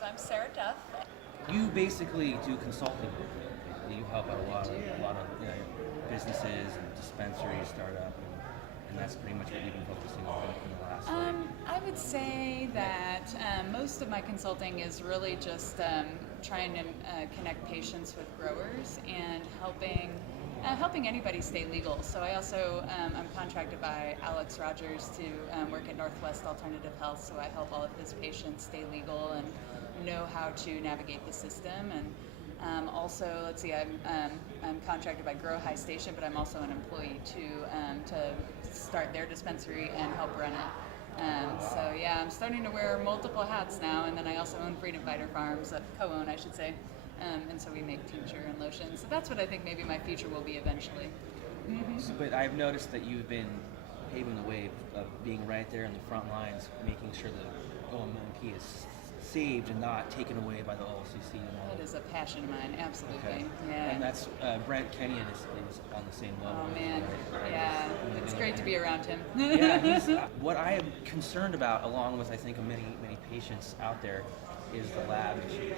So I'm Sarah Duff. You basically do consulting. You help out a lot of businesses and dispensaries start up, and that's pretty much what you've been focusing on in the last. I would say that most of my consulting is really just trying to connect patients with growers and helping anybody stay legal. So I also I'm contracted by Alex Rogers to work at Northwest Alternative Health. So I help all of his patients stay legal and know how to navigate the system. And also, let's see, I'm contracted by Grow High Station, but I'm also an employee to start their dispensary and help run it. So yeah, I'm starting to wear multiple hats now, and then I also own Freedom Fighter Farms, co-own, I should say, and so we make tincture and lotion. So that's what I think maybe my future will be eventually. But I've noticed that you've been paving the way of being right there in the front lines, making sure the OMBC is saved and not taken away by the OLCC and all. That is a passion of mine, absolutely. Okay. Yeah. And that's Brent Kenyon is on the same level. Oh man, right? yeah, it's great to be around him. Yeah, what I am concerned about, along with I think many patients out there, is the lab issues.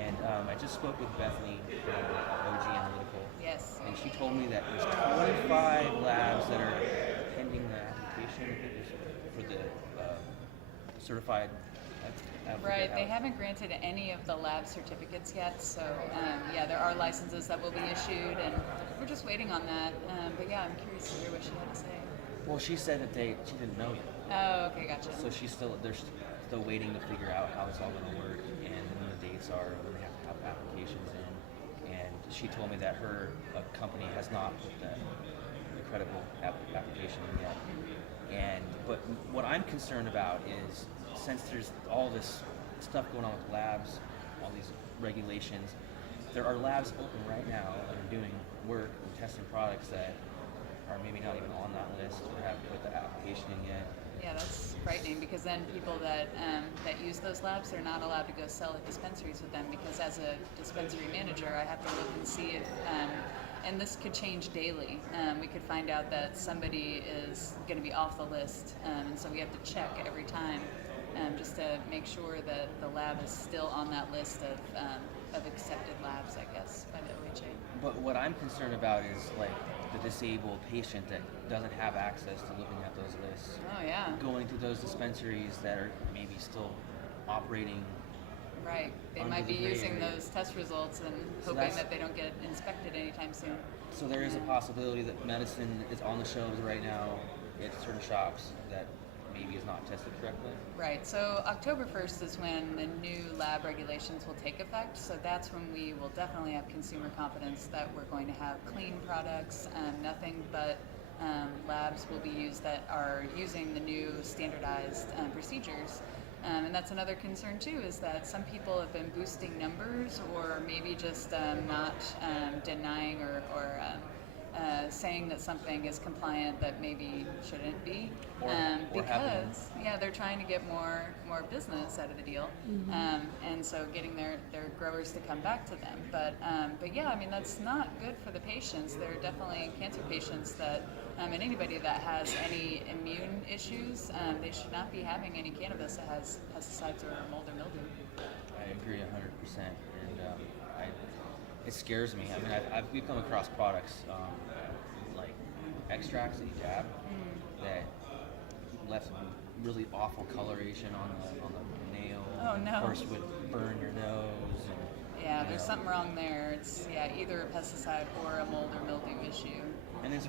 And I just spoke with Bethany from OG Analytical. Yes. And she told me that there's 25 labs that are pending the application for the certified. Right, they haven't granted any of the lab certificates yet, so yeah, there are licenses that will be issued, and we're just waiting on that. But yeah, I'm curious to hear what she had to say. Well, she said that she didn't know yet. Oh, okay, gotcha. So they're still waiting to figure out how it's all going to work and when the dates are when they have to have applications in. And she told me that her company has not put the credible application in yet. But what I'm concerned about is, since there's all this stuff going on with labs, all these regulations, there are labs open right now that are doing work and testing products that are maybe not even on that list or haven't put the application in yet. Yeah, that's frightening, because then people that use those labs, they're not allowed to go sell at dispensaries with them, because as a dispensary manager, I have to look and see if, and this could change daily. We could find out that somebody is going to be off the list, and so we have to check every time just to make sure that the lab is still on that list of accepted labs, I guess, by the OHA. But what I'm concerned about is like the disabled patient that doesn't have access to looking at those lists. Oh yeah. Going to those dispensaries that are maybe still operating. Right. They under might the be gray using area. those test results and So hoping that's- that they don't get inspected anytime soon. So there is a possibility that medicine is on the shelves right now at certain shops that maybe is not tested correctly. Right. So October 1st is when the new lab regulations will take effect. So that's when we will definitely have consumer confidence that we're going to have clean products, nothing but labs will be used that are using the new standardized procedures. And that's another concern too, is that some people have been boosting numbers, or maybe just not denying or saying that something is compliant that maybe shouldn't be, because they're trying to get more business out of the deal, and so getting their growers to come back to them. But yeah, I mean, that's not good for the patients. There are definitely cancer patients that and anybody that has any immune issues, they should not be having any cannabis that has pesticides or mold or mildew. I agree 100%, and it scares me. I mean, we've come across products like extracts that you dab that left really awful coloration on the nail. Oh no! Of course, would burn your nose. And, yeah, there's something wrong there. It's either a pesticide or a mold or mildew issue. And it's